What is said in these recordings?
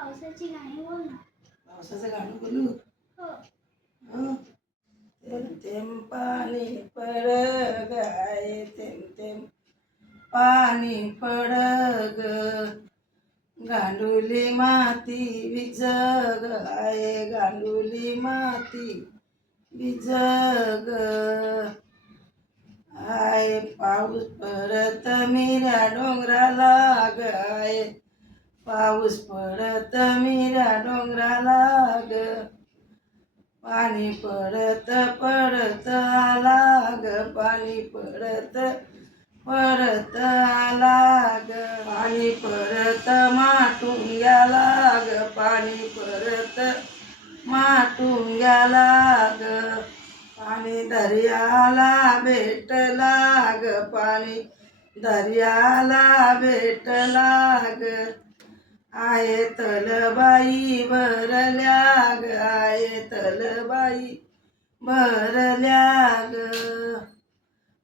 पावसाची गाणी बोल ना. पावसाचं गाणं बोलू? हो. हं. थेंब थेंब पाणी पड गाय, थेंब थेंब पाणी पड ग, गांडुली माती विजग आहे, गांडुली माती विजग आहे. पाऊस पडत मिऱ्या डोंगराला ग आहे, पाऊस पडत मिऱ्या डोंगराला ग, पाणी पडत पडत आला ग, पाणी पडत पडत आला ग, पाणी पडत माटून गेला ग, पाणी पडत माटून गेला ग, पाणी दर्याला भेटला ग, पाणी दर्याला भेटला ग, आहे तलबाई भरल्या ग, आहे तलबाई भरल्या ग,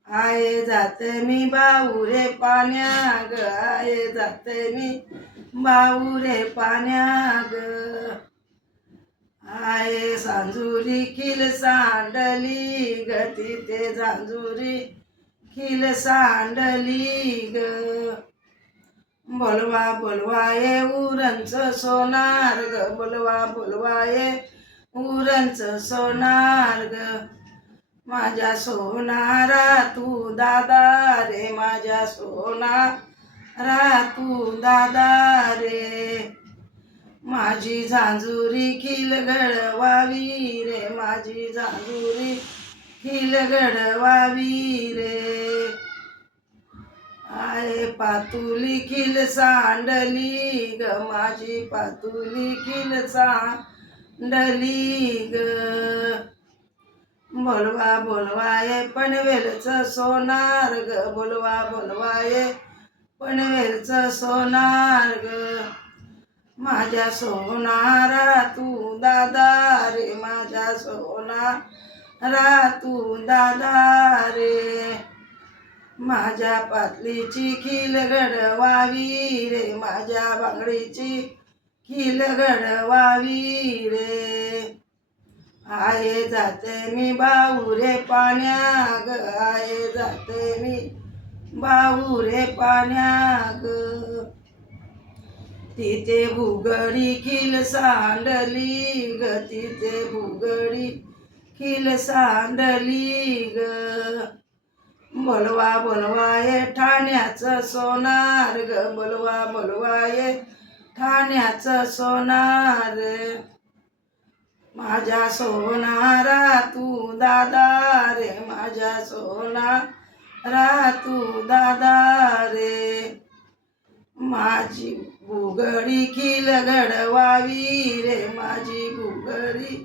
आहे जाते मी बाऊरे पाण्या ग, आहे जाते मी बाऊरे पाण्या ग, आहे सांजुरी किल सांडली ग, तिथे सांजुरी किल सांडली ग, बोलवा बोलवा ये उरणच सोनार ग, बोलवा बोलवा ये उरणच सोनार ग, माझ्या सोनारा तू दादा रे, माझ्या सोनारा तू दादा रे, माझी झांजुरी खिल घडवावी रे, माझी झांजुरी खिल घडवावी रे, आहे पातुली खिल सांडली ग, माझी पातुली खिल सांडली ग, बोलवा बोलवा ये पनवेलच सोनार ग, बोलवा बोलवा ये पनवेलच सोनार ग, माझ्या सोनारा तू दादा रे, माझ्या सोनारा तू दादा रे, माझ्या पातलीची खिल घडवावी रे, माझ्या बांगडीची खिल घडवावी रे, आहे जाते मी बाऊरे पाण्या ग, आहे जाते मी बाऊरे पाण्या ग, तिथे भुगडी खिल सांडली ग, तिथे भुगडी खिल सांडली ग, बोलवा बोलवा ये ठाण्याचं सोनार ग, बोलवा बोलवा ये ठाण्याचं सोनार, माझ्या सोनारा तू दादा रे, माझ्या सोनारा तू दादा रे, माझी भुगडी खिल घडवावी रे, माझी भुगडी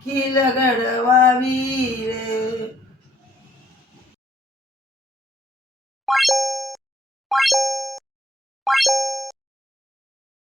खिल घडवावी रे,